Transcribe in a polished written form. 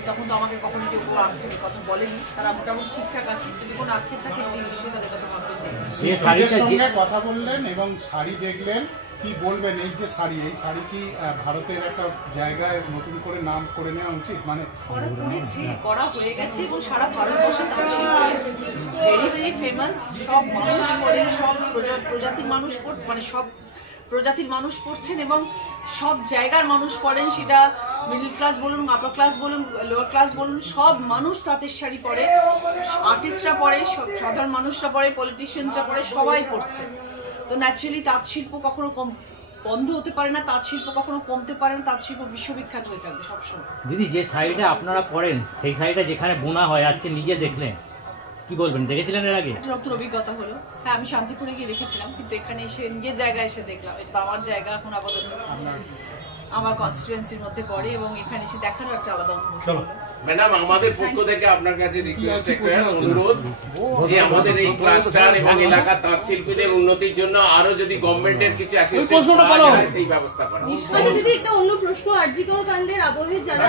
করি তখন তো আমাকে কখনো কেউ আক্ষেপের কথা বলেনি, তারা মোটামুটি ঠিকঠাক আছে। যদি কোনো আক্ষেপ থাকে তিনি নিশ্চয়ই তাদের কথা ভাববেন। শাড়ির সঙ্গে কথা বললেন এবং শাড়ি দেখলেন, কি বলবেন এই যে শাড়ি, এই শাড়ি কি ভারতের একটা জায়গায় নতুন করে নাম করে নেওয়া উচিত? মানে করা হয়ে গেছে এবং সারা ভারতবর্ষে তাঁত শিল্প ভেরি ভেরি ফেমাস। সব মানুষ পড়েন, সব প্রজাতির মানুষ পড়ছেন, মানে সব প্রজাতির মানুষ পড়ছেন এবং সব জায়গার মানুষ পড়েন, সেটা মিডল ক্লাস বলুন, আপার ক্লাস বলুন, লোয়ার ক্লাস বলুন, সব মানুষ তাঁতের শাড়ি পরে, আর্টিস্টরা পরে, সাধারণ মানুষরা পরে, পলিটিশিয়ানসরা পরে, সবাই পড়ছে। তো ন্যাচারালি তাঁত শিল্প কখনো বন্ধ হতে পারে না, তাঁত শিল্প কখনো কমতে পারে না, তাঁত শিল্প বিশ্ববিখ্যাত হয়ে থাকবে সবসময়। দিদি, যে শাড়িটা আপনারা পরেন সেই শাড়িটা যেখানে বোনা হয় আজকে নিজে দেখলেন, কি বলবেন? দেখেছিলেন এর আগে? একটা নতুন অভিজ্ঞতা হলো। হ্যাঁ, আমি শান্তিপুরে গিয়ে দেখেছিলাম, কিন্তু এখানে এসে নিজের জায়গায় এসে দেখলাম। এটা তো আমার জায়গা এখন আপাতত, আমার কনস্টিটুয়েন্সির মধ্যে পড়ে এবং এখানে এসে দেখারও একটা আলাদা অনুভূতি। ম্যাডাম, আমাদের পক্ষ থেকে আপনার কাছে রিকোয়েস্ট, একটা অনুরোধ যে আমাদের এই ক্লাস্টার এবং এলাকার তাঁত শিল্পীদের উন্নতির জন্য আরো যদি গভর্নমেন্টের কিছু অ্যাসিস্ট্যান্স পাওয়া যায় সেই ব্যবস্থা করা। আচ্ছা দিদি, একটা অন্য প্রশ্ন, আরজিকর কাণ্ডের আবহে যারা